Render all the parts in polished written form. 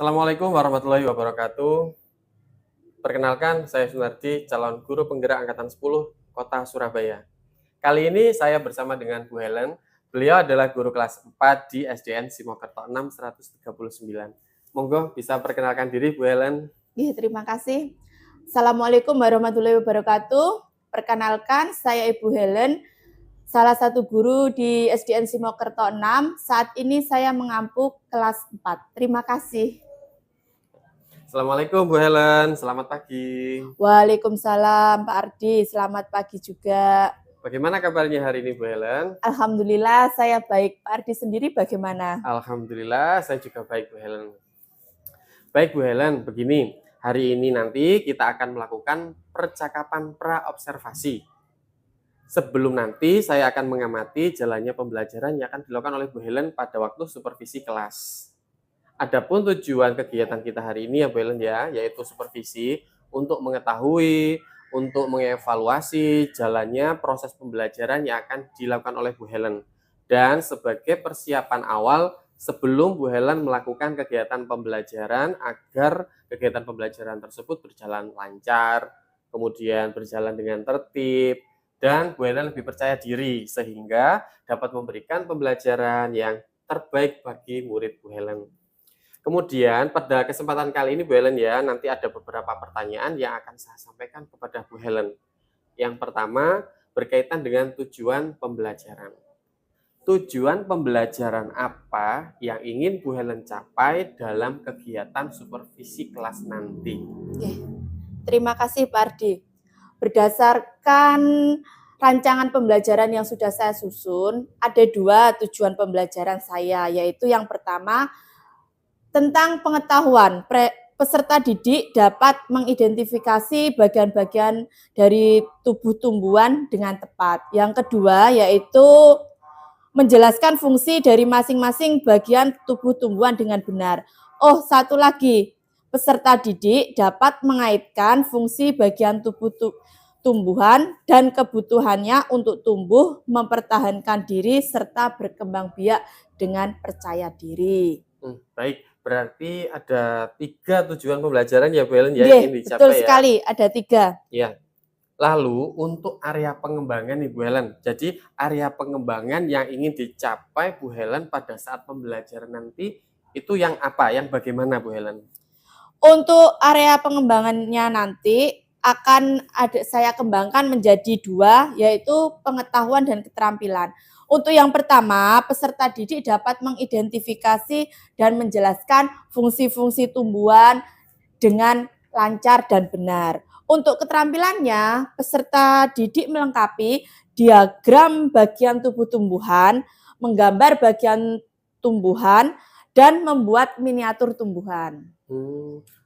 Assalamualaikum warahmatullahi wabarakatuh. Perkenalkan, saya Sunardi, calon guru penggerak angkatan 10 Kota Surabaya. Kali ini saya bersama dengan Bu Helen. Beliau adalah guru kelas 4 di SDN Simokerto 6 139. Monggo bisa perkenalkan diri Bu Helen. Ya, terima kasih. Assalamualaikum warahmatullahi wabarakatuh. Perkenalkan, saya Ibu Helen, salah satu guru di SDN Simokerto 6. Saat ini saya mengampu kelas 4. Terima kasih. Assalamualaikum Bu Helen, selamat pagi. Waalaikumsalam Pak Ardi, selamat pagi juga. Bagaimana kabarnya hari ini Bu Helen? Alhamdulillah saya baik. Pak Ardi sendiri bagaimana? Alhamdulillah saya juga baik Bu Helen. Baik Bu Helen, begini. Hari ini nanti kita akan melakukan percakapan pra-observasi. Sebelum nanti saya akan mengamati jalannya pembelajaran yang akan dilakukan oleh Bu Helen pada waktu supervisi kelas. Adapun tujuan kegiatan kita hari ini ya Bu Helen ya, yaitu supervisi untuk mengetahui, untuk mengevaluasi jalannya proses pembelajaran yang akan dilakukan oleh Bu Helen. Dan sebagai persiapan awal sebelum Bu Helen melakukan kegiatan pembelajaran agar kegiatan pembelajaran tersebut berjalan lancar, kemudian berjalan dengan tertib, dan Bu Helen lebih percaya diri sehingga dapat memberikan pembelajaran yang terbaik bagi murid Bu Helen. Kemudian pada kesempatan kali ini Bu Helen ya, nanti ada beberapa pertanyaan yang akan saya sampaikan kepada Bu Helen. Yang pertama berkaitan dengan tujuan pembelajaran. Tujuan pembelajaran apa yang ingin Bu Helen capai dalam kegiatan supervisi kelas nanti? Terima kasih Pak Ardi. Berdasarkan rancangan pembelajaran yang sudah saya susun, ada 2 tujuan pembelajaran saya, yaitu yang pertama, tentang pengetahuan, peserta didik dapat mengidentifikasi bagian-bagian dari tubuh tumbuhan dengan tepat. Yang kedua yaitu menjelaskan fungsi dari masing-masing bagian tubuh tumbuhan dengan benar. Oh, satu lagi, peserta didik dapat mengaitkan fungsi bagian tubuh tumbuhan dan kebutuhannya untuk tumbuh, mempertahankan diri, serta berkembang biak dengan percaya diri. Baik. Berarti ada 3 tujuan pembelajaran ya Bu Helen ya yang ingin dicapai betul sekali, ada 3. Ya. Lalu untuk area pengembangan nih Bu Helen. Jadi area pengembangan yang ingin dicapai Bu Helen pada saat pembelajaran nanti itu yang apa? Yang bagaimana Bu Helen? Untuk area pengembangannya nanti akan saya kembangkan menjadi 2, yaitu pengetahuan dan keterampilan. Untuk yang pertama, peserta didik dapat mengidentifikasi dan menjelaskan fungsi-fungsi tumbuhan dengan lancar dan benar. Untuk keterampilannya, peserta didik melengkapi diagram bagian tubuh tumbuhan, menggambar bagian tumbuhan, dan membuat miniatur tumbuhan.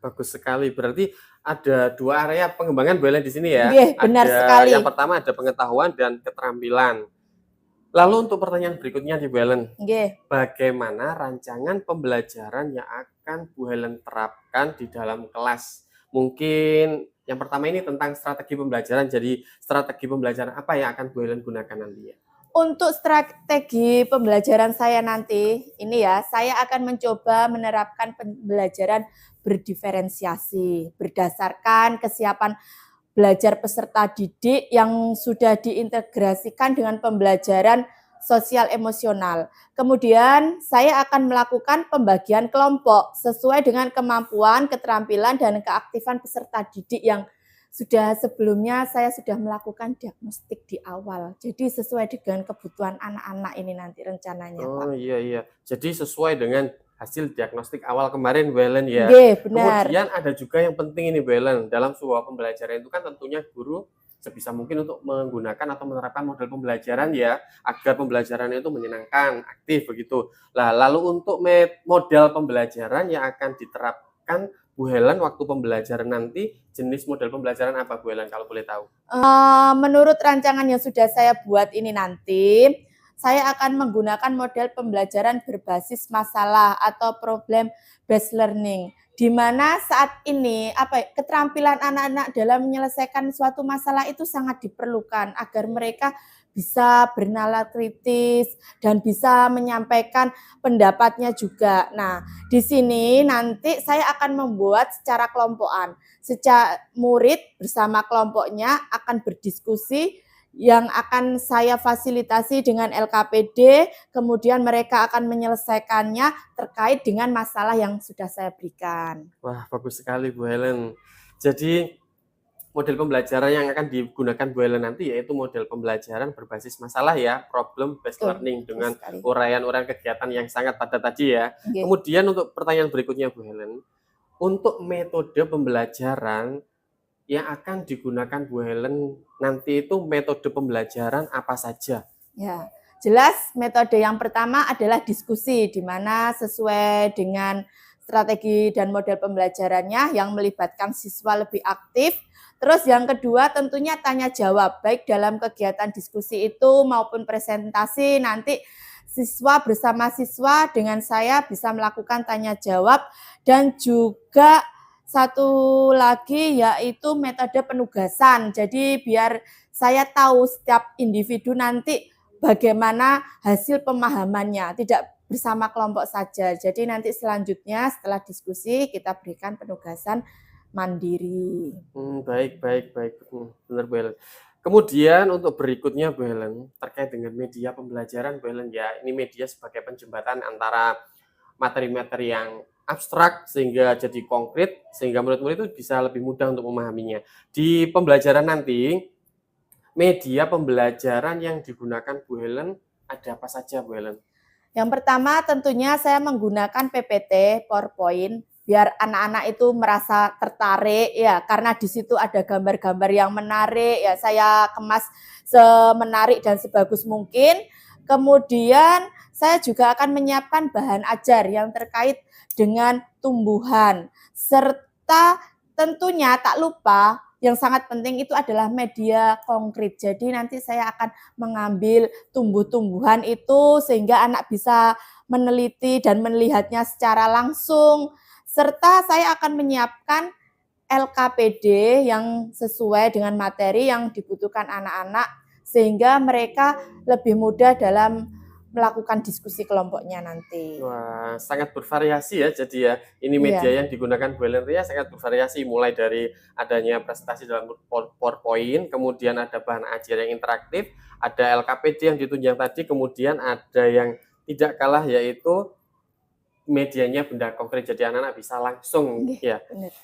Bagus sekali. Berarti ada 2 area pengembangan Bu Helen di sini ya. Benar sekali. Yang pertama ada pengetahuan dan keterampilan. Lalu untuk pertanyaan berikutnya di Bu Helen, bagaimana rancangan pembelajaran yang akan Bu Helen terapkan di dalam kelas? Mungkin yang pertama ini tentang strategi pembelajaran, jadi strategi pembelajaran apa yang akan Bu Helen gunakan nanti ya? Untuk strategi pembelajaran saya nanti, ini ya, saya akan mencoba menerapkan pembelajaran berdiferensiasi, berdasarkan kesiapan belajar peserta didik yang sudah diintegrasikan dengan pembelajaran sosial emosional. Kemudian saya akan melakukan pembagian kelompok sesuai dengan kemampuan, keterampilan, dan keaktifan peserta didik yang sudah sebelumnya saya sudah melakukan diagnostik di awal. Jadi sesuai dengan kebutuhan anak-anak ini nanti rencananya, Pak. Oh iya. Jadi sesuai dengan hasil diagnostik awal kemarin Bu Helen ya. Benar. Kemudian ada juga yang penting ini Bu Helen, dalam sebuah pembelajaran itu kan tentunya guru sebisa mungkin untuk menggunakan atau menerapkan model pembelajaran ya, agar pembelajaran itu menyenangkan, aktif begitu. Nah, lalu untuk model pembelajaran yang akan diterapkan Bu Helen waktu pembelajaran nanti, jenis model pembelajaran apa Bu Helen kalau boleh tahu? Menurut rancangan yang sudah saya buat ini nanti, saya akan menggunakan model pembelajaran berbasis masalah atau problem based learning, di mana saat ini keterampilan anak-anak dalam menyelesaikan suatu masalah itu sangat diperlukan agar mereka bisa bernalar kritis, dan bisa menyampaikan pendapatnya juga. Nah, di sini nanti saya akan membuat secara kelompokan. Secara murid bersama kelompoknya akan berdiskusi yang akan saya fasilitasi dengan LKPD, kemudian mereka akan menyelesaikannya terkait dengan masalah yang sudah saya berikan. Wah, bagus sekali Bu Helen. Jadi model pembelajaran yang akan digunakan Bu Helen nanti yaitu model pembelajaran berbasis masalah ya, problem based Betul, learning dengan sekali. uraian-uraian kegiatan yang sangat padat tadi ya. Oke. Kemudian untuk pertanyaan berikutnya Bu Helen, untuk metode pembelajaran yang akan digunakan Bu Helen nanti itu metode pembelajaran apa saja? Ya, jelas metode yang pertama adalah diskusi, di mana sesuai dengan strategi dan model pembelajarannya yang melibatkan siswa lebih aktif. Terus yang kedua tentunya tanya jawab, baik dalam kegiatan diskusi itu maupun presentasi, nanti siswa bersama siswa dengan saya bisa melakukan tanya jawab, dan juga satu lagi yaitu metode penugasan. Jadi biar saya tahu setiap individu nanti bagaimana hasil pemahamannya, tidak bersama kelompok saja. Jadi nanti selanjutnya setelah diskusi kita berikan penugasan mandiri. Baik, baik, baik. Benar Bu Helen. Kemudian untuk berikutnya Bu Helen, terkait dengan media pembelajaran Bu Helen ya, ini media sebagai penjembatan antara materi-materi yang abstrak sehingga jadi konkret, sehingga murid-murid itu bisa lebih mudah untuk memahaminya. Di pembelajaran nanti, media pembelajaran yang digunakan Bu Helen ada apa saja Bu Helen? Yang pertama tentunya saya menggunakan PPT, PowerPoint, biar anak-anak itu merasa tertarik ya, karena di situ ada gambar-gambar yang menarik ya, saya kemas semenarik dan sebagus mungkin. Kemudian saya juga akan menyiapkan bahan ajar yang terkait dengan tumbuhan, serta tentunya tak lupa yang sangat penting itu adalah media konkret. Jadi nanti saya akan mengambil tumbuh-tumbuhan itu sehingga anak bisa meneliti dan melihatnya secara langsung, serta saya akan menyiapkan LKPD yang sesuai dengan materi yang dibutuhkan anak-anak sehingga mereka lebih mudah dalam melakukan diskusi kelompoknya nanti. Wah, sangat bervariasi ya jadi ya. Ini media yang digunakan Bu Helen ya sangat bervariasi, mulai dari adanya presentasi dalam PowerPoint, kemudian ada bahan ajar yang interaktif, ada LKPD yang ditunjang tadi, kemudian ada yang tidak kalah yaitu medianya benda konkret, jadi anak-anak bisa langsung ya. Benar.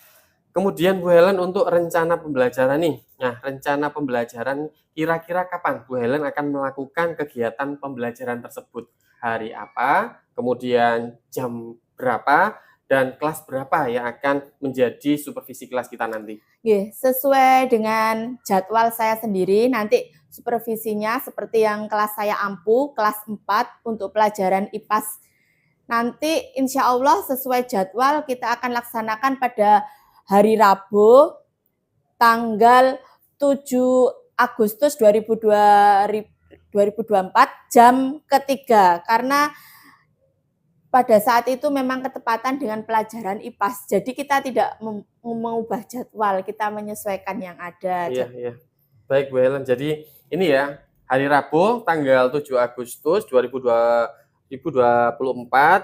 Kemudian Bu Helen untuk rencana pembelajaran nih. Nah, rencana pembelajaran kira-kira kapan Bu Helen akan melakukan kegiatan pembelajaran tersebut? Hari apa? Kemudian jam berapa? Dan kelas berapa yang akan menjadi supervisi kelas kita nanti? Sesuai dengan jadwal saya sendiri, nanti supervisinya seperti yang kelas saya ampuh, kelas 4 untuk pelajaran IPAS. Nanti insya Allah sesuai jadwal kita akan laksanakan pada hari Rabu tanggal 7 Agustus 2024 jam ketiga, karena pada saat itu memang ketepatan dengan pelajaran IPAS. Jadi kita tidak mengubah jadwal, kita menyesuaikan yang ada. Iya. Baik Bu Helen, jadi ini ya hari Rabu tanggal 7 Agustus 2024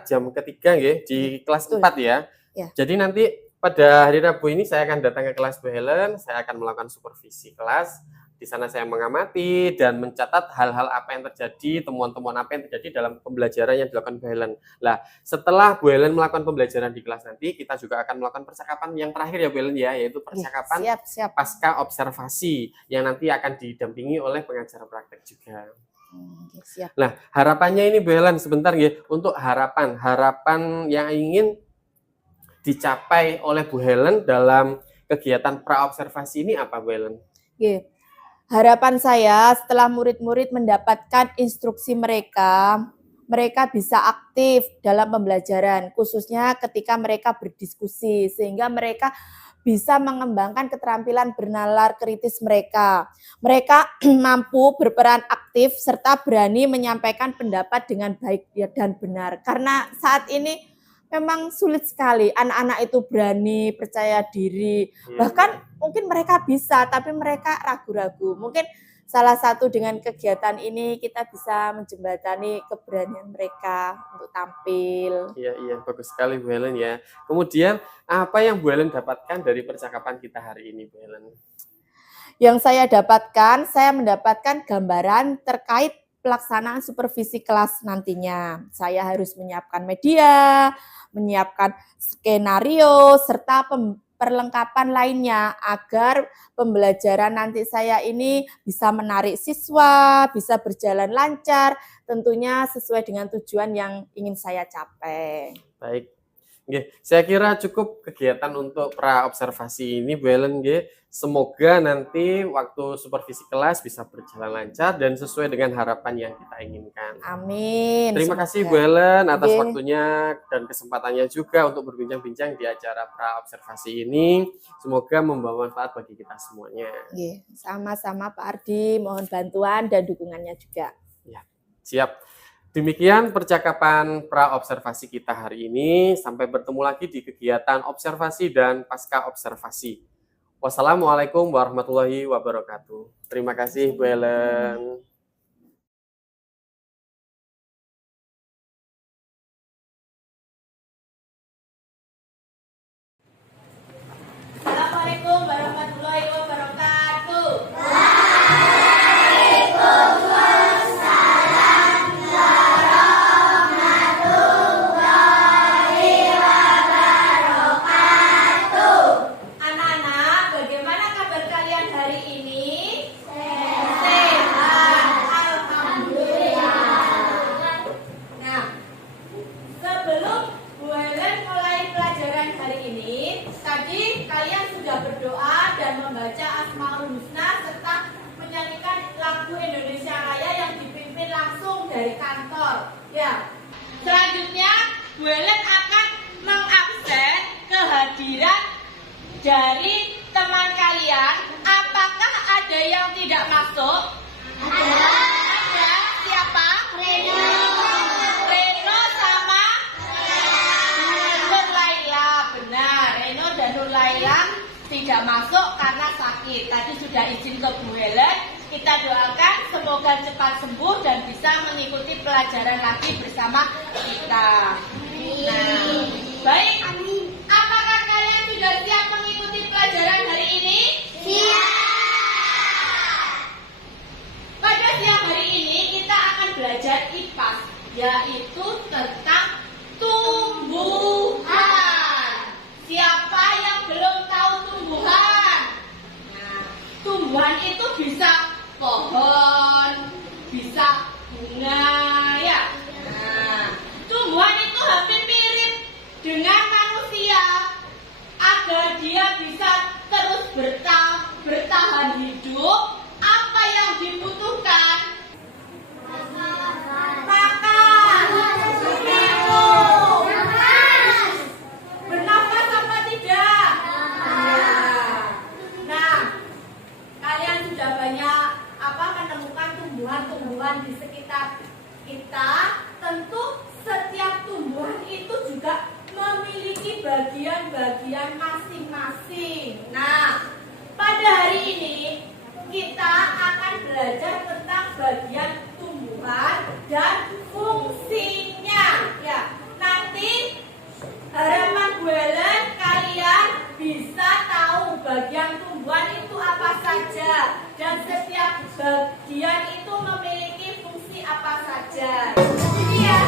jam ketiga ya, di kelas 4 ya. Jadi nanti pada hari Rabu ini saya akan datang ke kelas Bu Helen, saya akan melakukan supervisi kelas. Di sana saya mengamati dan mencatat hal-hal apa yang terjadi, temuan-temuan apa yang terjadi dalam pembelajaran yang dilakukan Bu Helen. Nah, setelah Bu Helen melakukan pembelajaran di kelas nanti, kita juga akan melakukan percakapan yang terakhir ya Bu Helen ya, yaitu percakapan pasca observasi yang nanti akan didampingi oleh pengajar praktek juga. Siap. Nah, harapannya ini Bu Helen sebentar ya, untuk harapan yang ingin dicapai oleh Bu Helen dalam kegiatan praobservasi ini apa Bu Helen? Harapan saya setelah murid-murid mendapatkan instruksi mereka bisa aktif dalam pembelajaran, khususnya ketika mereka berdiskusi, sehingga mereka bisa mengembangkan keterampilan bernalar kritis mereka. Mereka mampu berperan aktif serta berani menyampaikan pendapat dengan baik dan benar. Karena saat ini memang sulit sekali anak-anak itu berani, percaya diri. Bahkan mungkin mereka bisa, tapi mereka ragu-ragu. Mungkin salah satu dengan kegiatan ini kita bisa menjembatani keberanian mereka untuk tampil. Iya, bagus sekali Bu Helen ya. Kemudian apa yang Bu Helen dapatkan dari percakapan kita hari ini Bu Helen? Yang saya mendapatkan gambaran terkait pelaksanaan supervisi kelas nantinya. Saya harus menyiapkan media, menyiapkan skenario, serta perlengkapan lainnya agar pembelajaran nanti saya ini bisa menarik siswa, bisa berjalan lancar, tentunya sesuai dengan tujuan yang ingin saya capai. Baik. Nggih, saya kira cukup kegiatan untuk pra-observasi ini Bu Helen nggih. Semoga nanti waktu supervisi kelas bisa berjalan lancar dan sesuai dengan harapan yang kita inginkan. Amin. Terima Semoga. kasih Bu Helen atas Nggih. waktunya dan kesempatannya juga untuk berbincang-bincang di acara pra-observasi ini. Semoga membawa manfaat bagi kita semuanya. Nggih, sama-sama Pak Ardi, mohon bantuan dan dukungannya juga. Ya, siap. Demikian percakapan pra-observasi kita hari ini. Sampai bertemu lagi di kegiatan observasi dan pasca observasi. Wassalamualaikum warahmatullahi wabarakatuh. Terima kasih Bu Helen. Assalamualaikum warahmatullahi wabarakatuh. Anak-anak, bagaimana kabar kalian hari ini? Sehat, alhamdulillah. Nah, sebelum Bu Helen mulai pelajaran hari ini, tadi kalian sudah berdoa dan membaca Asmaul Husna serta menyanyikan lagu Indonesia Raya yang dipimpin langsung dari kantor. Ya. Selanjutnya, Bu Helen akan mengabsen kehadiran dari teman kalian. Apakah ada yang tidak masuk? Ada. Siapa? Reno sama Nur Laila. Benar, Reno dan Nur Laila tidak masuk karena sakit. Tadi sudah izin ke Bu Helen. Kita doakan semoga cepat sembuh dan bisa mengikuti pelajaran lagi bersama kita. Nah, baik. Apakah kalian sudah siap mengikuti pelajaran hari ini? Siap. Pada siang hari ini kita akan belajar IPAS, yaitu tentang tumbuhan. Siapa yang belum tahu tumbuhan? Nah, tumbuhan itu bisa pohon, bisa bunga, ya. Nah, tumbuhan itu hampir mirip dengan manusia. Agar dia bisa terus bertahan hidup, apa yang dibutuhkan? Makan, minum, bernafas apa tidak? Nah, kalian sudah banyak menemukan tumbuhan-tumbuhan di sekitar kita. Tentu setiap tumbuhan itu juga memiliki bagian-bagian masing-masing. Nah, pada hari ini kita akan belajar tentang bagian tumbuhan dan fungsinya. Ya, nanti harapan Bu Helen kalian bisa tahu bagian tumbuhan itu apa saja dan setiap bagian itu memiliki fungsi apa saja. Ini ya.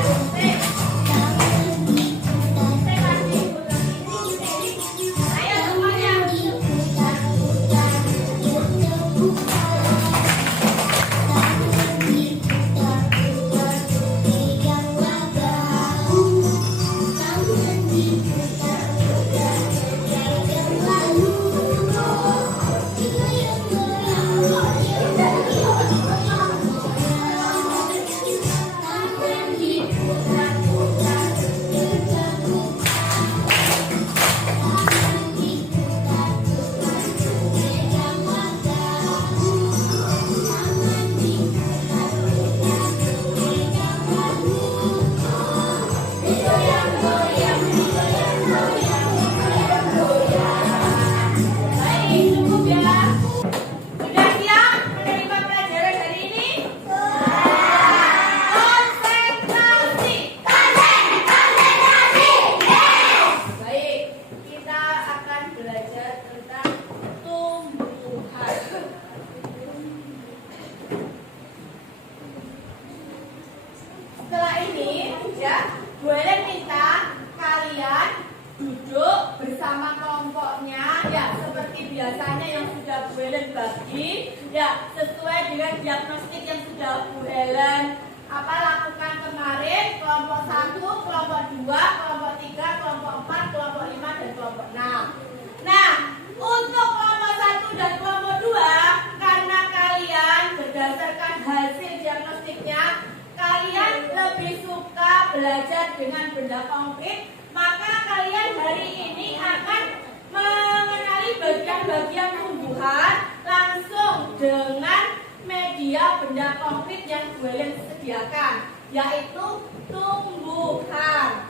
Ya, seperti biasanya yang sudah Bu Helen bagi, ya sesuai dengan diagnostik yang sudah Bu Helen lakukan kemarin, kelompok 1, kelompok 2, kelompok 3, kelompok 4, kelompok 5, dan kelompok 6. Nah, untuk kelompok 1 dan kelompok 2, karena kalian berdasarkan hasil diagnostiknya, kalian lebih suka belajar dengan benda konkret, maka kalian hari ini akan mengenali bagian-bagian tumbuhan langsung dengan media benda konkret yang Bu Helen sediakan, yaitu tumbuhan.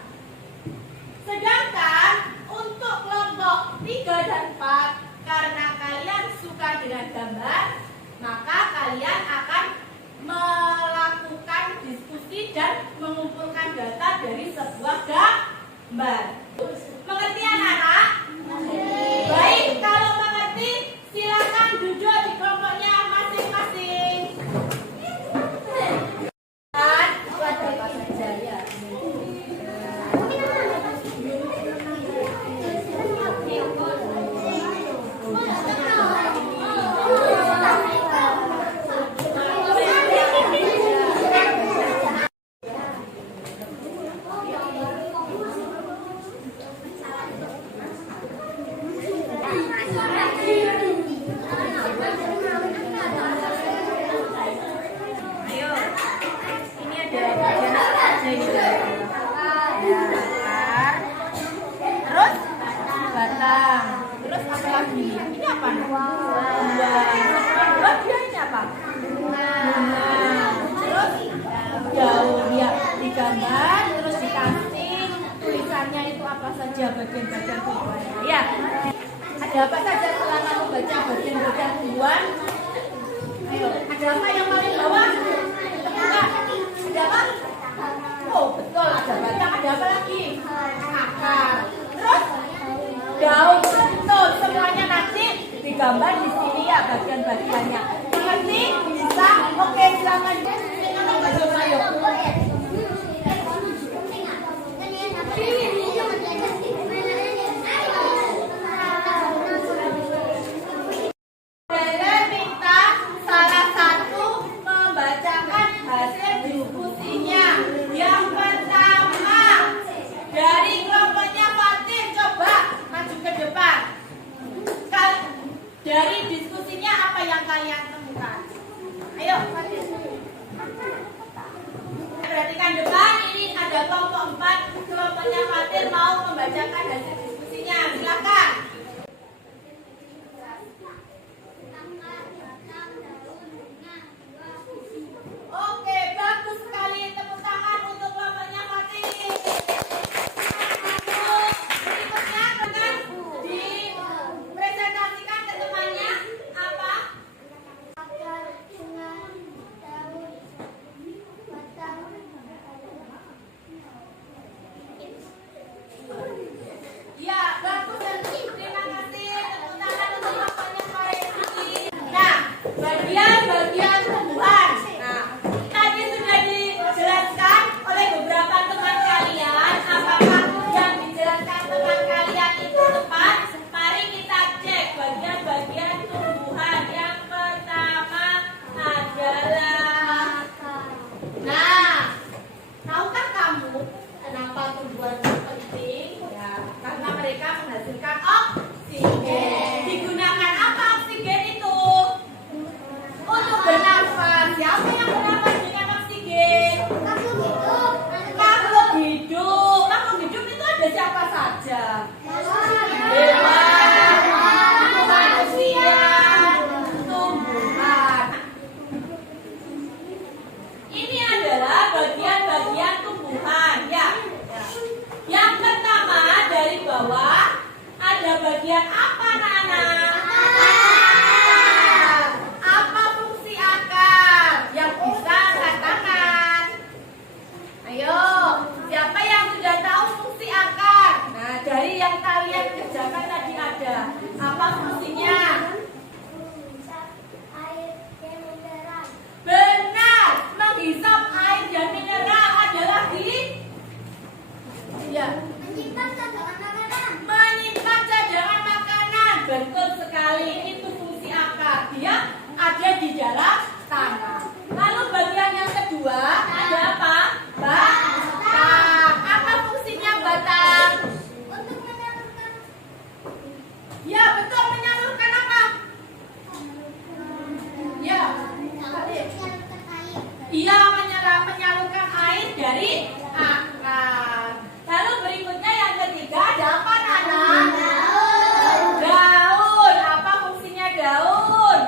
Sedangkan untuk kelompok 3 dan 4, karena kalian suka dengan gambar, maka kalian akan melakukan diskusi dan mengumpulkan data dari sebuah gambar. Mengerti anak-anak? Baik, kalau mengerti silakan duduk di kelompoknya masing-masing. Dan ada apa saja ya? Terus apa lagi? Ini apa? Buah dia ini apa? Terus daun ya digambar, terus dikasih tulisannya itu apa saja bagian-bagian tumbuhannya. Ya. Ada apa saja selama membaca bagian-bagian tumbuhan? Ayo, ada apa yang paling bawah? Ada apa? Oh betul, ada batang, ada apa lagi? Akar. Terus daun, betul, semuanya nanti digambar di sini ya bagian-bagiannya. Mengerti? Bisa? Oke, silakan. Ayo. Dari diskusinya apa yang kalian temukan? Ayo. Perhatikan depan, ini ada kelompok 4, kelompoknya Fatir mau membacakan hasil diskusinya. Silakan. Oke, bagus sekali, tepuk tangan untuk kelompoknya Fatir. Berikutnya akan dipresentasikan ke temannya apa? Ya, bagus dan terima kasih. Tepuk tangan untuk kelompoknya Fatir. Nah, bagian-bagian tumbuhan. Nah, tadi sudah dijelaskan oleh beberapa teman kalian. Apakah yang dijelaskan teman kalian itu tepat? Mari kita cek bagian-bagian tumbuhan. Yang pertama adalah, nah, tahukah kamu kenapa tumbuhan itu penting? Ya, karena mereka menghasilkan oksigen. Digunakan apa oksigen itu? Untuk bernafas. Siapa yang bernafas dengan oksigen? Makhluk hidup. Makhluk hidup. Makhluk hidup itu ada siapa saja? Hewan, manusia, tumbuhan. Ini adalah bagian-bagian tumbuhan, ya. Yang pertama dari bawah ada bagian apa, anak-anak? Apa fungsi akar yang bisa angkat tangan? Ayo, siapa yang sudah tahu fungsi akar? Nah, dari yang kalian kerjakan tadi ada apa fungsinya? Benar, menghisap air dan mineral. Ada lagi? Ya. Menyimpan cadangan makanan. betul sekali. Itu fungsi akar. Dia ada di dalam tanah. Lalu bagian yang kedua ada apa? Batang. Apa fungsinya batang? Untuk menyalurkan Ya, betul, menyalurkan apa? Ya, menyalurkan air. iya, menyalurkan air dari akar. Lalu berikutnya yang ketiga ada apa, Nana? Daun. Apa fungsinya daun?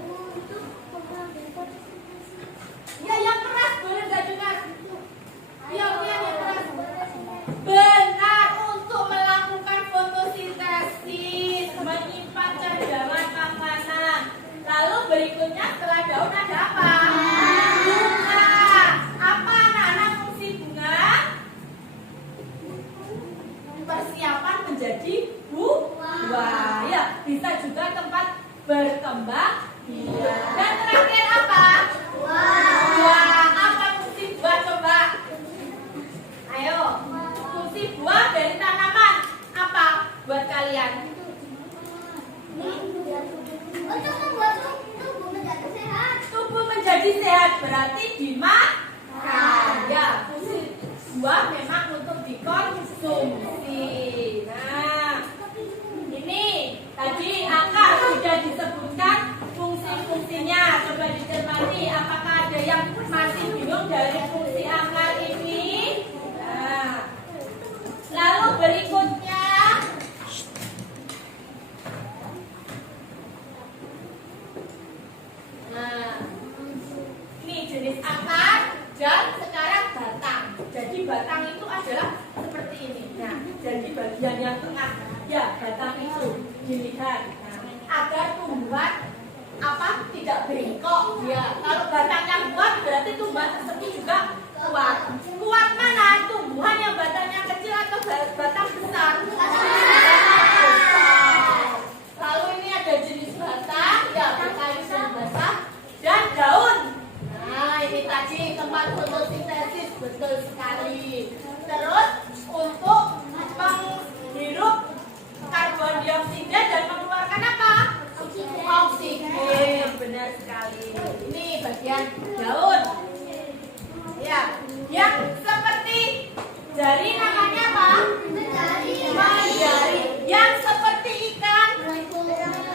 Untuk membangun fotosintesa. Ya, yang keras boleh nggak juga? Iya, yang keras. Benar, untuk melakukan fotosintesis, menyimpan cadangan makanan. Lalu berikutnya setelah daun ada apa? Bunga. Apa anak-anak fungsi bunga? Persiapan menjadi buah. Ya, bisa juga tempat berkembang biak. Dan terakhir apa? Buah. Apa fungsi buah coba? Ayo. Fungsi buah dari tanaman apa buat kalian? Untuk membuat tubuh menjadi sehat. Tubuh menjadi sehat berarti dimakan. Ya, fungsi buah memang untuk dikonsumsi. Nah, ini tadi akar sudah disebutkan fungsi-fungsinya. Coba dicermati apakah ada yang masih bingung dari fungsi akar ini? Nah, lalu berikutnya ini jenis akar dan sekarang batang. Jadi batang itu adalah seperti ini. Nah, jadi bagian yang tengah ya batang itu dilihat. Nah, agar tumbuhan apa tidak bengkok ya. Kalau batangnya kuat berarti tumbuhan tersebut juga kuat. Kuat mana? Tumbuhan yang batangnya kecil atau batang besar? Lalu ini ada jenis batang ya berkayu dan basah dan daun. Nah, ini tadi tempat fotosintesis, betul sekali. Terus untuk menghirup karbon dioksida dan mengeluarkan apa? Oksigen. Benar sekali. Ini bagian daun. Ya, yang seperti jari namanya apa? Jari. Yang seperti ikan.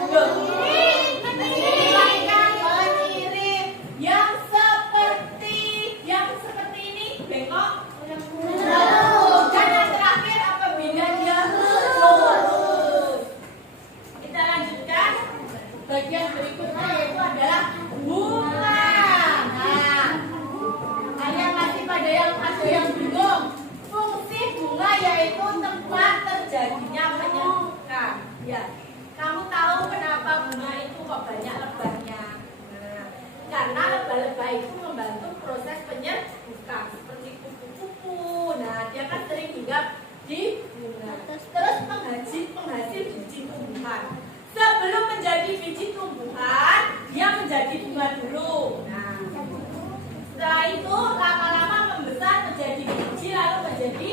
Loh, ikan mirip. Yang seperti ini bengkok. Dan yang terakhir apabila dia lurus. Kita lanjutkan bagian berikutnya yaitu adalah bunga. Nah, kalian masih ada yang bingung. Fungsi bunga yaitu tempat terjadinya penyembuhan. Ya, kamu tahu kenapa bunga itu kok banyak lebahnya? Nah, karena lebah-lebah itu membantu proses penyembuhan seperti kupu-kupu. Nah, dia kan sering hinggap di bunga. Terus penghasil biji tumbuhan. Sebelum menjadi biji tumbuhan, dia menjadi bunga dulu. Nah, setelah itu lama-lama membesar menjadi biji lalu menjadi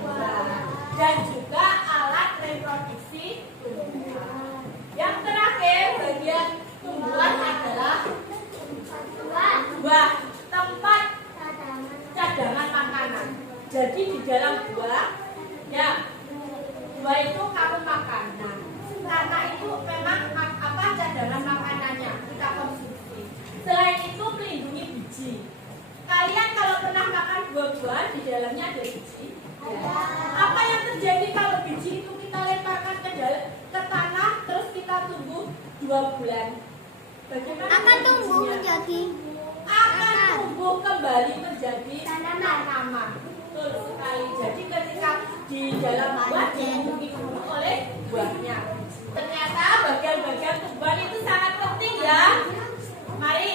buah. Dan juga alat reproduksi tumbuhan. Yang terakhir bagian tumbuhan adalah buah, tempat cadangan makanan. Jadi di dalam buah, ya buah itu kamu makan. Nah, karena itu memang cadangan makanannya kita konsumsi. Selain itu melindungi biji. Kalian kalau pernah makan buah-buahan di dalamnya ada biji. Ya. Apa yang terjadi kalau biji itu kita lemparkan ke tanah terus kita tunggu 2 bulan? Bagaimana Akan tumbuh bijinya? menjadi Akan tumbuh kembali menjadi tanaman. Betul sekali. Jadi ketika di dalam buah dilindungi dulu oleh buahnya. Ternyata bagian-bagian tumbuhan itu sangat penting ya. Mari,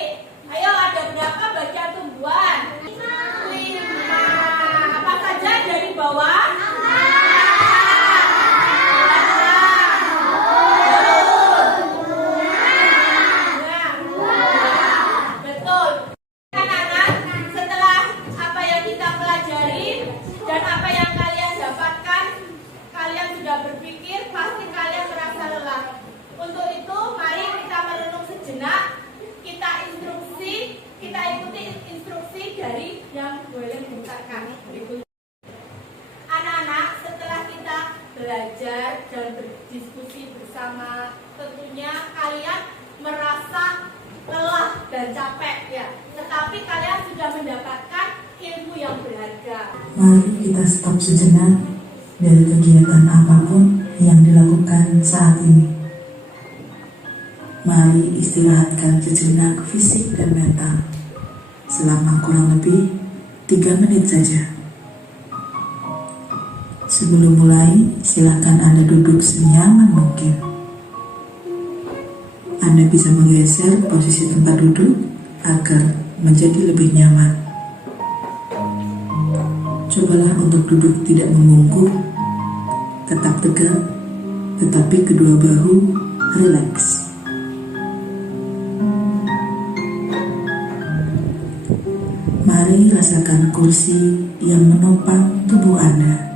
ayo ada berapa bagian tumbuhan? 5. Apa saja dari bawah? Betul. Anak-anak, setelah apa yang kita pelajari dan apa yang kalian dapatkan, kalian sudah berpikir, pasti kalian merasa pertama tentunya kalian merasa lelah dan capek ya, tetapi kalian sudah mendapatkan ilmu yang berharga. Mari kita stop sejenak dari kegiatan apapun yang dilakukan saat ini. Mari istirahatkan sejenak fisik dan mental selama kurang lebih 3 menit saja. Sebelum mulai, silakan Anda duduk senyaman mungkin. Anda bisa menggeser posisi tempat duduk agar menjadi lebih nyaman. Cobalah untuk duduk tidak membungkuk, tetap tegak, tetapi kedua bahu rileks. Mari rasakan kursi yang menopang tubuh Anda.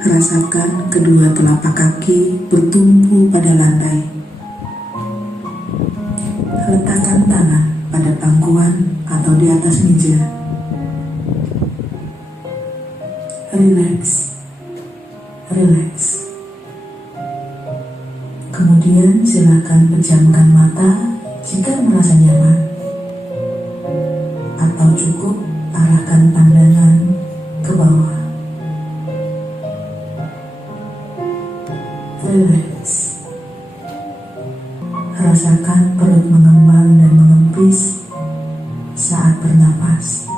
Rasakan kedua telapak kaki bertumpu pada lantai. Letakkan tangan pada pangkuan atau di atas meja. Rileks, rileks. Kemudian silakan pejamkan mata jika merasa nyaman, atau cukup arahkan pandangan ke bawah. Rileks. Rasakan perut mengembang dan mengempis saat bernapas.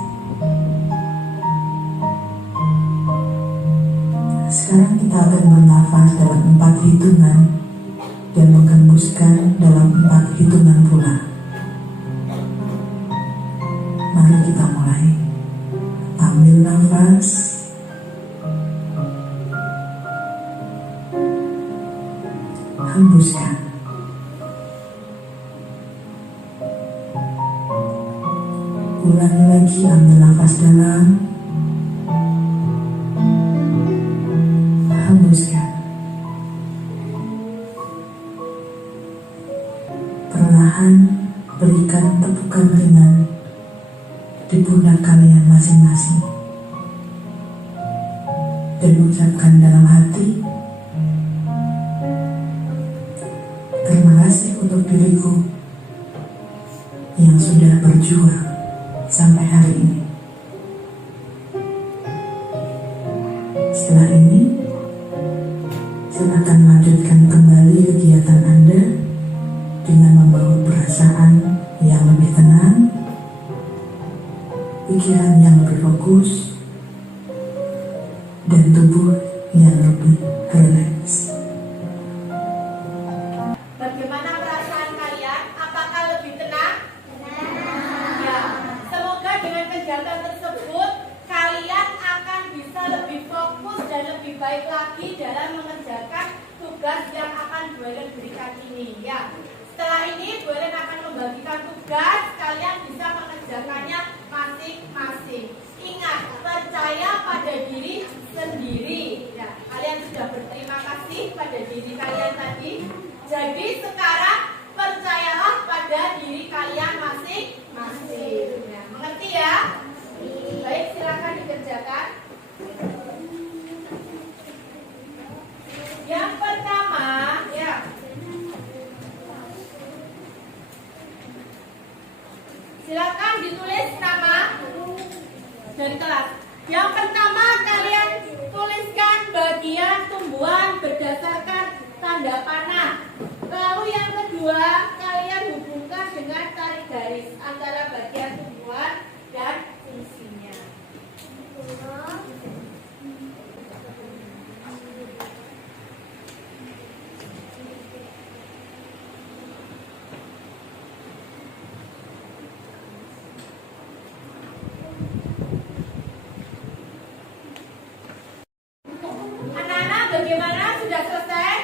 Sekarang kita akan bernafas dalam 4 hitungan dan menghembuskan dalam 4 hitungan pula. Mari kita mulai. Ambil nafas. Hembuskan. Ulangi lagi, ambil nafas dalam. Hembuskan. Perlahan berikan tepukan ringan di pundak kalian masing-masing dan ucapkan dalam hati, terima kasih untuk diriku yang sudah berjuang sampai hari ini. Setelah ini, silakan lanjutkan kembali kegiatan Anda dengan membawa perasaan yang lebih tenang, pikiran yang lebih fokus, dan tubuh yang lebih rileks. Bagaimana perasaan kalian? Apakah lebih tenang? Ya. Semoga dengan kegiatan tersebut kalian akan bisa lebih fokus dan lebih baik lagi dalam mengerjakan tugas yang akan Bu Helen berikan ini ya. Setelah ini Bu Helen akan membagikan tugas, kalian bisa mengerjakannya masing-masing. Ingat, percaya pada diri sendiri ya. Kalian sudah berterima kasih pada diri kalian tadi. Jadi sekarang percayalah pada diri kalian masing-masing ya. Mengerti ya? Baik, silakan dikerjakan. Yang pertama ya, silakan ditulis nama dan kelas. Yang pertama kalian tuliskan bagian tumbuhan berdasarkan tanda panah. Lalu yang kedua kalian hubungkan dengan tarik garis antara bagian tumbuhan dan fungsinya. Anak-anak bagaimana? Sudah selesai?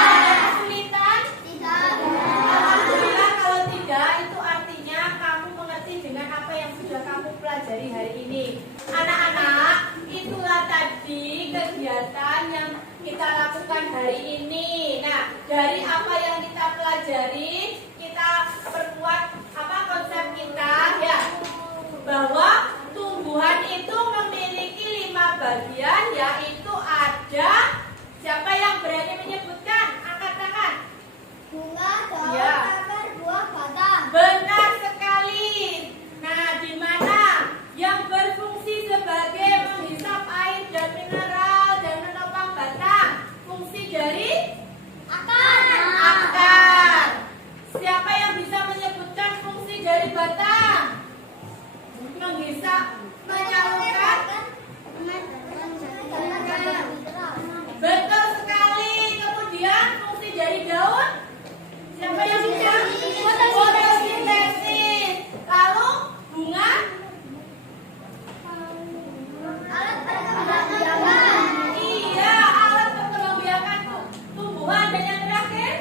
Ada kesulitan? Alhamdulillah, kalau tidak itu artinya kamu mengerti dengan apa yang sudah kamu pelajari hari ini. Anak-anak, itulah tadi kegiatan yang kita lakukan hari ini. Nah, dari apa yang kita pelajari, kita perkuat apa konsep kita ya, bahwa tumbuhan itu memiliki 5 bagian, yaitu ada Siapa yang berani menyebutkan? Angkat tangan. Bunga, daun, Ya. akar, buah, batang. Benar sekali. Nah, di mana yang berfungsi sebagai menghisap air dan mineral dan menopang batang? Fungsi dari akar. Siapa yang bisa menyebutkan fungsi dari batang? Menghisap, menyalurkan. Betul sekali. Kemudian fungsi dari daun. Siapa yang bisa? Fotosintesis. Lalu bunga? Iya, alat perkembangbiakan tumbuhan. Dan yang terakhir?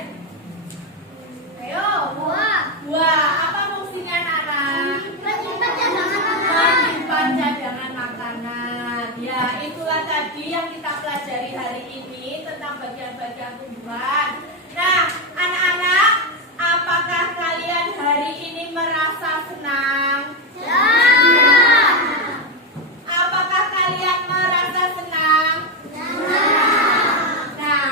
Ayo. Buah. Apa fungsinya anak-anak? Menyimpan cadangan makanan. Ya, itulah tadi yang kita pelajari hari ini tentang bagian-bagian tumbuhan. Nah, anak-anak, apakah kalian hari ini merasa senang? Apakah kalian merasa senang? Nah,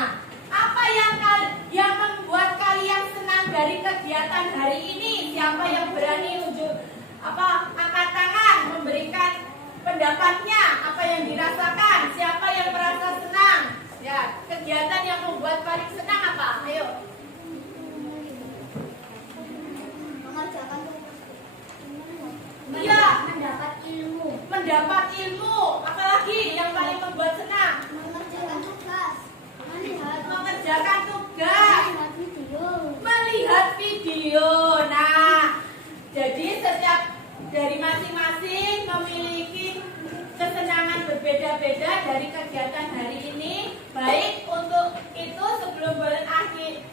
apa yang membuat kalian senang dari kegiatan hari ini? Siapa yang berani angkat tangan, memberikan pendapatnya, apa yang dirasakan? Siapa yang merasa senang? Ya, kegiatan yang membuat paling senang apa? Ayo. Iya, mendapat ilmu. Apalagi yang paling membuat senang? Mengerjakan tugas. Melihat video. Nah, jadi setiap dari masing-masing memiliki kesenangan berbeda-beda dari kegiatan hari ini. Baik, untuk itu sebelum bulan akhiri,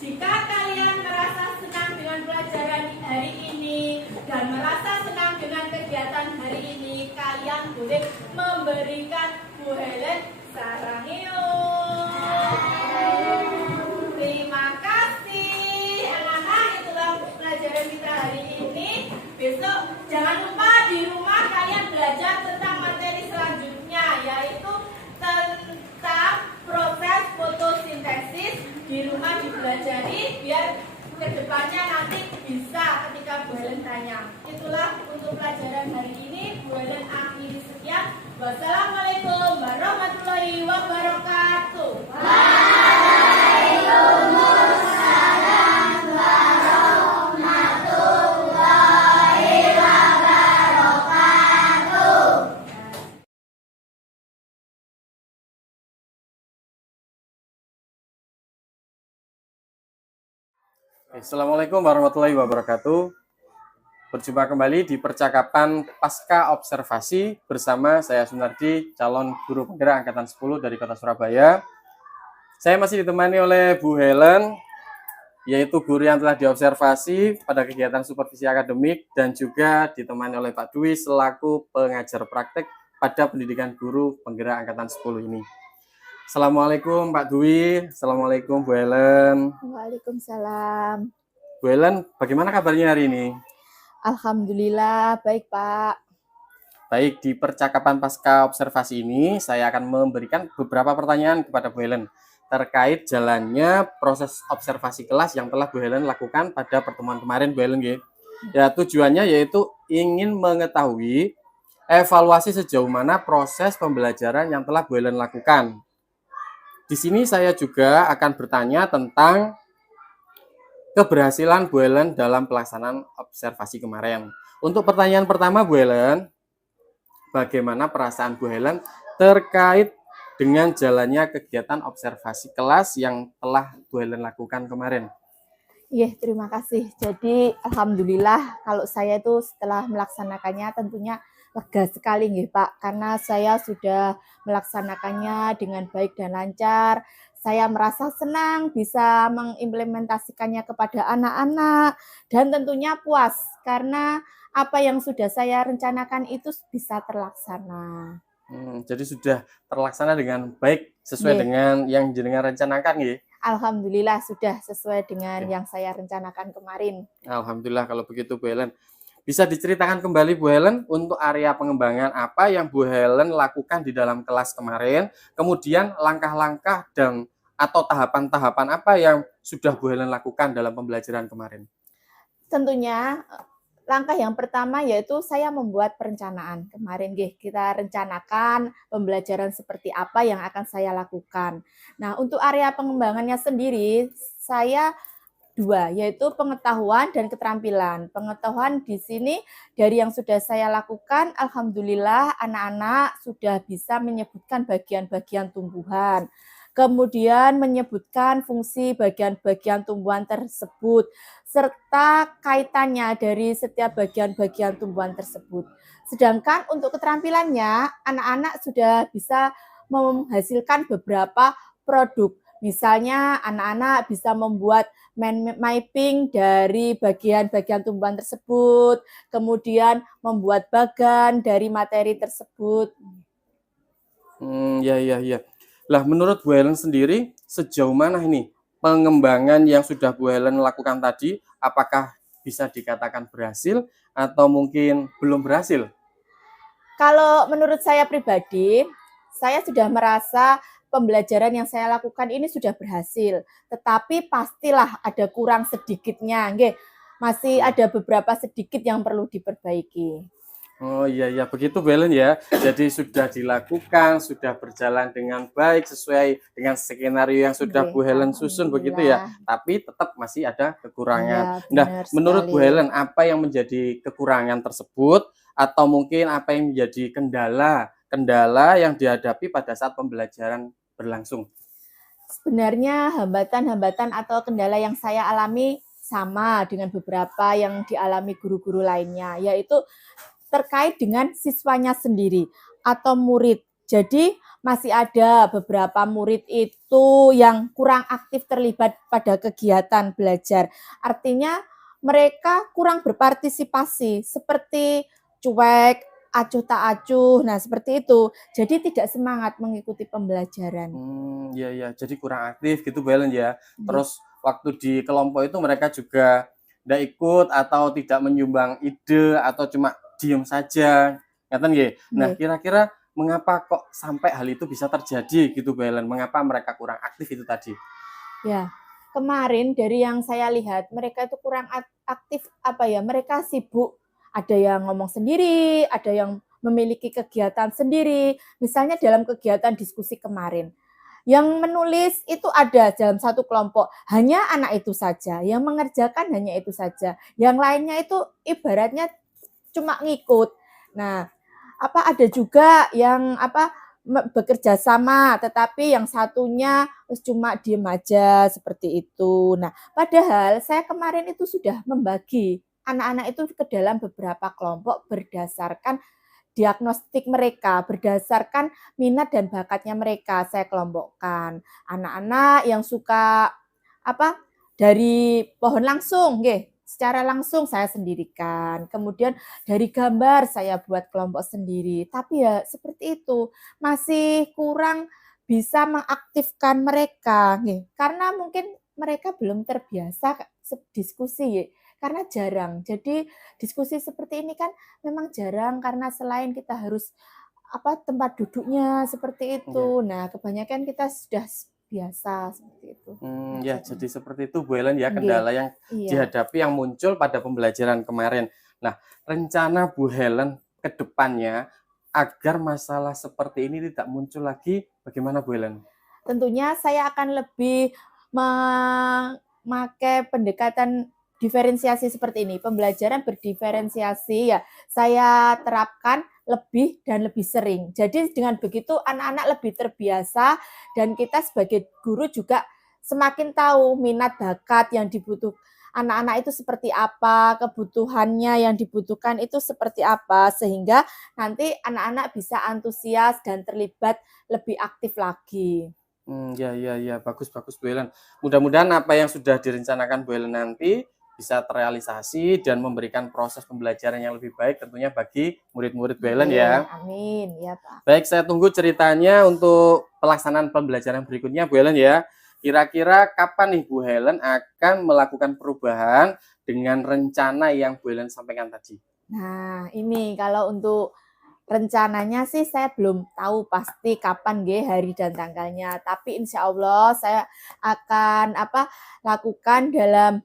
jika kalian merasa senang dengan pelajaran hari ini dan merasa senang dengan kegiatan hari ini, kalian boleh memberikan Bu Helen sarangheon. Terima kasih anak-anak, itulah pelajaran kita hari ini. Besok jangan lupa di rumah kalian belajar tentang materi selanjutnya, yaitu tentang proses fotosintesis. Di rumah dipelajari biar kedepannya nanti bisa ketika Bu Helen tanya. Itulah untuk pelajaran hari ini. Bu Helen akhiri sekian. Wassalamualaikum warahmatullahi wabarakatuh. Assalamualaikum warahmatullahi wabarakatuh. Berjumpa kembali di percakapan pasca observasi bersama saya Sunardi, calon guru penggerak angkatan 10 dari Kota Surabaya. Saya masih ditemani oleh Bu Helen, yaitu guru yang telah diobservasi pada kegiatan supervisi akademik, dan juga ditemani oleh Pak Dwi selaku pengajar praktek pada pendidikan guru penggerak angkatan 10 ini. Assalamualaikum Pak Dwi, Assalamualaikum Bu Helen. Waalaikumsalam. Bu Helen, bagaimana kabarnya hari ini? Alhamdulillah, baik Pak. Baik, di percakapan pasca observasi ini saya akan memberikan beberapa pertanyaan kepada Bu Helen terkait jalannya proses observasi kelas yang telah Bu Helen lakukan pada pertemuan kemarin, Bu Helen. Ya, tujuannya yaitu ingin mengetahui evaluasi sejauh mana proses pembelajaran yang telah Bu Helen lakukan. Di sini saya juga akan bertanya tentang keberhasilan Bu Helen dalam pelaksanaan observasi kemarin. Untuk pertanyaan pertama, Bu Helen, bagaimana perasaan Bu Helen terkait dengan jalannya kegiatan observasi kelas yang telah Bu Helen lakukan kemarin? Iya, terima kasih. Jadi alhamdulillah kalau saya itu setelah melaksanakannya tentunya lega sekali nggih Pak, karena saya sudah melaksanakannya dengan baik dan lancar. Saya merasa senang bisa mengimplementasikannya kepada anak-anak dan tentunya puas karena apa yang sudah saya rencanakan itu bisa terlaksana. Jadi sudah terlaksana dengan baik sesuai dengan yang jenengan rencanakan, nggih? Alhamdulillah sudah sesuai dengan yang saya rencanakan kemarin. Alhamdulillah kalau begitu, Bu Helen. Bisa diceritakan kembali Bu Helen untuk area pengembangan apa yang Bu Helen lakukan di dalam kelas kemarin, kemudian langkah-langkah dan atau tahapan-tahapan apa yang sudah Bu Helen lakukan dalam pembelajaran kemarin? Tentunya langkah yang pertama yaitu saya membuat perencanaan. Kemarin kita rencanakan pembelajaran seperti apa yang akan saya lakukan. Nah, untuk area pengembangannya sendiri saya dua, yaitu pengetahuan dan keterampilan. Pengetahuan di sini dari yang sudah saya lakukan, alhamdulillah anak-anak sudah bisa menyebutkan bagian-bagian tumbuhan. Kemudian menyebutkan fungsi bagian-bagian tumbuhan tersebut, serta kaitannya dari setiap bagian-bagian tumbuhan tersebut. Sedangkan untuk keterampilannya, anak-anak sudah bisa menghasilkan beberapa produk. Misalnya anak-anak bisa membuat mapping dari bagian-bagian tumbuhan tersebut, kemudian membuat bagan dari materi tersebut. Ya. Lah, menurut Bu Helen sendiri, sejauh mana ini pengembangan yang sudah Bu Helen lakukan tadi, apakah bisa dikatakan berhasil atau mungkin belum berhasil? Kalau menurut saya pribadi, saya sudah merasa pembelajaran yang saya lakukan ini sudah berhasil. Tetapi pastilah ada kurang sedikitnya, masih ada beberapa sedikit yang perlu diperbaiki. Oh iya, begitu Bu Helen ya. Jadi sudah dilakukan, sudah berjalan dengan baik sesuai dengan skenario yang sudah Bu Helen susun begitu ya. Tapi tetap masih ada kekurangan. Iya, Nah, benar menurut Bu sekali. Helen apa yang menjadi kekurangan tersebut atau mungkin apa yang menjadi kendala yang dihadapi pada saat pembelajaran berlangsung? Sebenarnya hambatan-hambatan atau kendala yang saya alami sama dengan beberapa yang dialami guru-guru lainnya, yaitu terkait dengan siswanya sendiri atau murid. Jadi masih ada beberapa murid itu yang kurang aktif terlibat pada kegiatan belajar. Artinya mereka kurang berpartisipasi, seperti cuek, acuh tak acuh. Nah, seperti itu. Jadi tidak semangat mengikuti pembelajaran. Iya. Jadi kurang aktif gitu Bu Helen ya. Iya. Terus waktu di kelompok itu mereka juga tidak ikut atau tidak menyumbang ide atau cuma diem saja, ngeten nggih. Nah, Nggih. kira-kira mengapa kok sampai hal itu bisa terjadi gitu Bu Helen? Mengapa mereka kurang aktif itu tadi? Ya, kemarin dari yang saya lihat mereka itu kurang aktif mereka sibuk, ada yang ngomong sendiri, ada yang memiliki kegiatan sendiri. Misalnya dalam kegiatan diskusi kemarin, yang menulis itu ada dalam satu kelompok, hanya anak itu saja, yang mengerjakan hanya itu saja. Yang lainnya itu ibaratnya cuma ngikut. Nah, ada juga yang bekerja sama, tetapi yang satunya cuma diem aja seperti itu. Nah, padahal saya kemarin itu sudah membagi anak-anak itu ke dalam beberapa kelompok berdasarkan diagnostik mereka, berdasarkan minat dan bakatnya mereka. Saya kelompokkan anak-anak yang suka dari pohon langsung, secara langsung saya sendirikan. Kemudian dari gambar saya buat kelompok sendiri. Tapi ya seperti itu, masih kurang bisa mengaktifkan mereka, karena mungkin mereka belum terbiasa diskusi, karena jarang. Jadi diskusi seperti ini kan memang jarang karena selain kita harus tempat duduknya seperti itu. Nah, kebanyakan kita sudah biasa seperti itu. Ya, jadi seperti itu Bu Helen ya, Nggih. kendala yang Iya. dihadapi yang muncul pada pembelajaran kemarin. Nah, rencana Bu Helen ke depannya agar masalah seperti ini tidak muncul lagi, bagaimana Bu Helen? Tentunya saya akan lebih memakai pendekatan diferensiasi seperti ini. Pembelajaran berdiferensiasi ya saya terapkan lebih dan lebih sering. Jadi dengan begitu anak-anak lebih terbiasa dan kita sebagai guru juga semakin tahu minat bakat yang dibutuhkan anak-anak itu seperti apa, kebutuhannya yang dibutuhkan itu seperti apa, sehingga nanti anak-anak bisa antusias dan terlibat lebih aktif lagi. Ya. Bagus Bu Helen. Mudah-mudahan apa yang sudah direncanakan Bu Helen nanti bisa terrealisasi dan memberikan proses pembelajaran yang lebih baik tentunya bagi murid-murid Bu Helen ya. Amin, ya Pak. Baik, saya tunggu ceritanya untuk pelaksanaan pembelajaran berikutnya Bu Helen ya. Kira-kira kapan nih Bu Helen akan melakukan perubahan dengan rencana yang Bu Helen sampaikan tadi? Nah, ini kalau untuk rencananya sih saya belum tahu pasti kapan nggih hari dan tanggalnya, tapi insya Allah saya akan lakukan dalam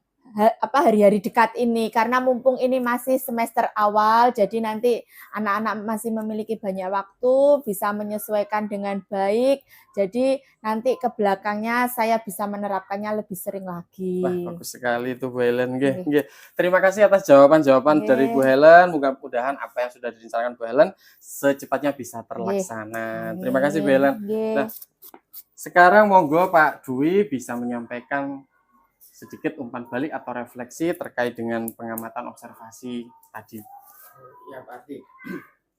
hari-hari dekat ini karena mumpung ini masih semester awal, jadi nanti anak-anak masih memiliki banyak waktu, bisa menyesuaikan dengan baik. Jadi nanti ke belakangnya saya bisa menerapkannya lebih sering lagi. Wah, bagus sekali itu Bu Helen. Nggih, Nggih. nggih. Terima kasih atas jawaban-jawaban Nggih. dari Bu Helen. Mudah-mudahan apa yang sudah direncanakan Bu Helen secepatnya bisa terlaksana. Terima kasih Bu Helen. Nggih. Nah, sekarang monggo Pak Dwi bisa menyampaikan sedikit umpan balik atau refleksi terkait dengan pengamatan observasi tadi. Ya Pak Ardi,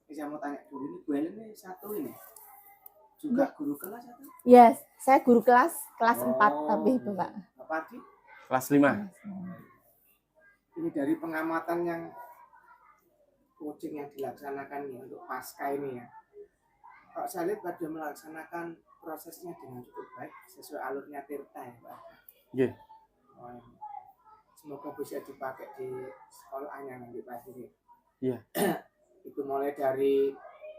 saya mau tanya dulu ini Bu Helen ini satu ini juga guru kelas atau? Yes, saya guru kelas 4 Oh. tapi itu Pak. Pak Ardi, Kelas 5. ini dari pengamatan yang coaching yang dilaksanakan ya untuk pasca ini ya. Kalau saya lihat pada melaksanakan prosesnya dengan cukup baik sesuai alurnya Tirta ya Pak. Nggih. Oh, semoga bisa dipakai di sekolahnya nanti Pak Ardi. Iya. Itu mulai dari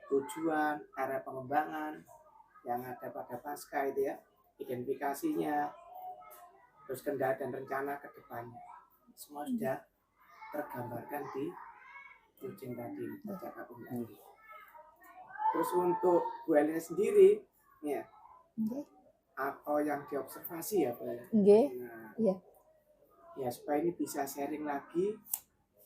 tujuan, area pengembangan yang ada pada pasca itu ya, identifikasinya, terus kendala dan rencana ke depannya. Semua sudah tergambarkan di coaching tadi, percakapan tadi. Terus untuk Bu Helen sendiri, ya, Nggih. apa yang diobservasi ya Bu Helen? Nggih. Nah, Iya. ya supaya ini bisa sharing lagi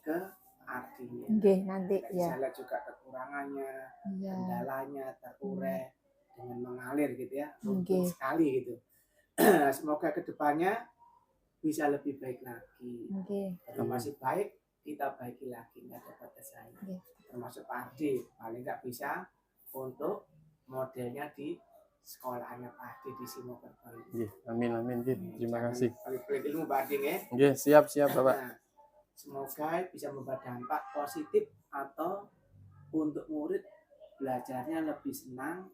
ke artinya. Nggih, nanti Bisa ya. lihat juga kekurangannya, Iya. kendalanya terurai dengan mengalir gitu ya, Oke. runtut sekali gitu. Semoga kedepannya bisa lebih baik lagi. Nggih. Kalau masih baik, kita baiki lagi, nggak ada batasannya. Oke. Termasuk Pak Ardi, paling nggak bisa untuk modelnya di sekolahannya Pak Ardi di Simokerto. Nggih, amin amin nggih. Terima kasih. Pelit ilmu Pak Ardi ya. Nggih, siap Bapak. Nah, semoga bisa membawa dampak positif atau untuk murid belajarnya lebih senang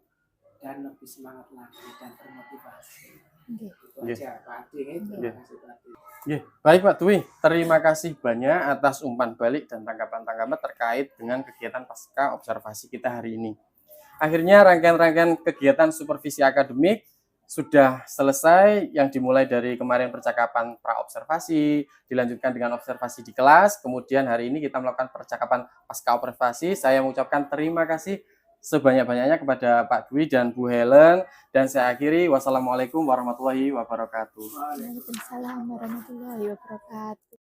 dan lebih semangat lagi dan termotivasi. Nggih. Itu Nggih. aja Pak Adi. Terima kasih Pak Adi. Nggih, baik Pak Dwi. Terima kasih banyak atas umpan balik dan tanggapan-tanggapan terkait dengan kegiatan pasca observasi kita hari ini. Akhirnya rangkaian-rangkaian kegiatan supervisi akademik sudah selesai yang dimulai dari kemarin percakapan pra-observasi, dilanjutkan dengan observasi di kelas, kemudian hari ini kita melakukan percakapan pasca observasi. Saya mengucapkan terima kasih sebanyak-banyaknya kepada Pak Dwi dan Bu Helen, dan saya akhiri wassalamualaikum warahmatullahi wabarakatuh. Waalaikumsalam warahmatullahi wabarakatuh.